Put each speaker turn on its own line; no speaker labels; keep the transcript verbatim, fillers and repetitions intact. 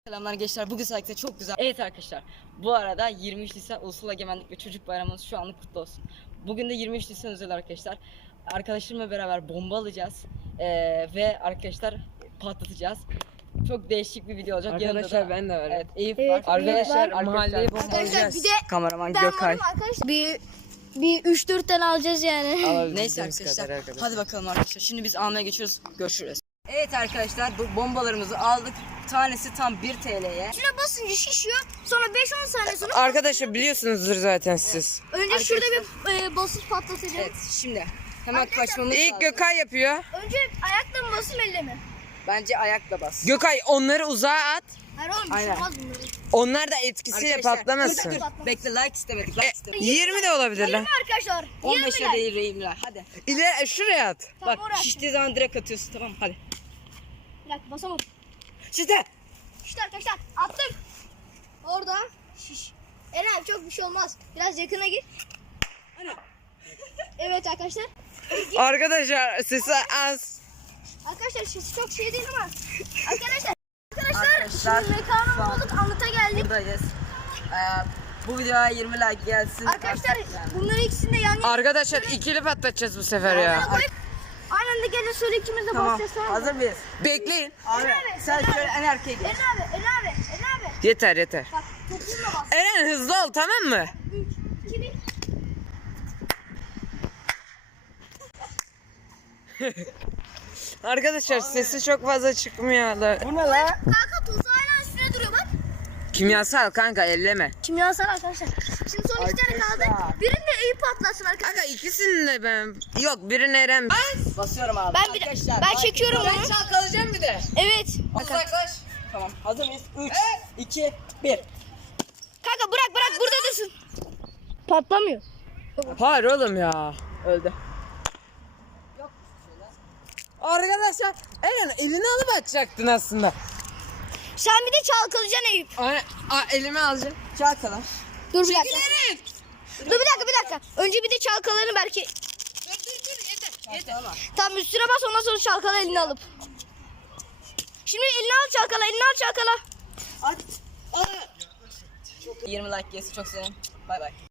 Selamlar gençler, bugün sahipte çok güzel. Evet arkadaşlar, bu arada yirmi üç Nisan Ulusal Egemenlik ve Çocuk Bayramımız şu anlık kutlu olsun. Bugün de yirmi üç Nisan özel arkadaşlar. Arkadaşlarımla beraber bomba alacağız ee, ve arkadaşlar patlatacağız. Çok değişik bir video olacak.
Arkadaşlar
Yanında da,
ben de varım.
Evet, Eyüp
Evet,
var.
Arkadaşlar
Ve
mahalleyi
Arkadaşlar
bombalayacağız.
bir de
kameraman
ben
Gökay.
varım arkadaşlar. Bir bir üç dört tane alacağız yani.
Neyse
Alabildiğimiz
arkadaşlar,
kadar arkadaşlar.
hadi bakalım arkadaşlar. Şimdi biz almaya geçiyoruz. Görüşürüz. Evet arkadaşlar, bu bombalarımızı aldık. Tanesi tam bir T L'ye.
Şuna basınca şişiyor. Sonra beş on saniye sonra
Arkadaşlar biliyorsunuzdur zaten siz.
önce şurada bir e, basıp patlatacağız.
Evet, şimdi hemen kaçmamız
İlk
lazım.
Gökay yapıyor.
Önce ayakla mı basayım elle mi?
Bence ayakla bas.
Gökay onları uzağa at.
Hayır oğlum bir şey
Aynen.
olmaz bunları.
Onlar da etkisiyle
Arkadaşlar,
patlamasın.
dur, dur, dur. Bekle, like istemedik, like
E,
istemedik.
yirmi de olabilir lan.
Yirmi arkadaşlar.
on beş
yirmi
değil yirmi. Hadi.
İleri şuraya at.
Tamam,
Bak,
orası.
şiştiği zaman direkt atıyorsun, tamam hadi.
Bir dakika basamadım.
Şişti.
İşte arkadaşlar attım. Orada şiş. Eren çok bir şey olmaz. Biraz yakına git. Evet arkadaşlar.
Arkadaşlar sesi az.
Arkadaşlar sesi çok şey değil ama. Arkadaşlar. Arkadaşlar,
Arkadaşlar,
şimdi
şu an-
mekanı bulduk, anıta geldik.
Buradayız. Ee, bu videoya yirmi like gelsin.
Arkadaşlar
Artık yani.
bunları ikisini de yan yana
Arkadaşlar ikili patlatacağız bu sefer ya.
koyup aynı anda gelin sonra ikimiz de
Tamam,
basacağız, tamam mı?
hazır mıyız?
Bekleyin.
Abi,
abi,
sen
Eren
şöyle en arkaya git.
Eren abi, Eren abi, Eren abi.
Yeter yeter.
Bak topumla bas.
Eren hızlı ol tamam mı?
üç, iki, bir.
Arkadaşlar sesi çok fazla çıkmıyor.
Bu ne lan?
Kanka tozu hala üstüne duruyor bak.
Kimyasal kanka elleme.
Kimyasal arkadaşlar. Şimdi son iki tane kaldı.
Arkadaşlar.
Birini de iyi patlasın arkadaşlar.
Kanka ikisini de ben. Yok birini Eren.
Basıyorum abi.
Ben bir de-
Arkadaşlar,
ben
bak-
çekiyorum
Ben
onu.
çalkalayacağım bir de.
Evet.
Uzaklaş. Tamam, hazır mıyız? üç, iki, bir.
Kanka bırak bırak burada dursun. Patlamıyor.
Hayır oğlum ya.
Öldü.
Arkadaşlar Eren elini alıp atacaktın aslında.
Sen bir de çalkalayacaksın Eyüp.
Ay, a, elimi alacağım.
Çalkala.
Dur bir dakika.
Eren.
Dur bir dakika bir dakika. Önce bir de çalkalarını belki.
Dur dur dur yeter.
Yeter.
Tam üstüne bas ondan sonra çalkala elini alıp. Şimdi elini al çalkala elini al çalkala.
At. At. yirmi like gelsin, çok sevinirim. Bay bay.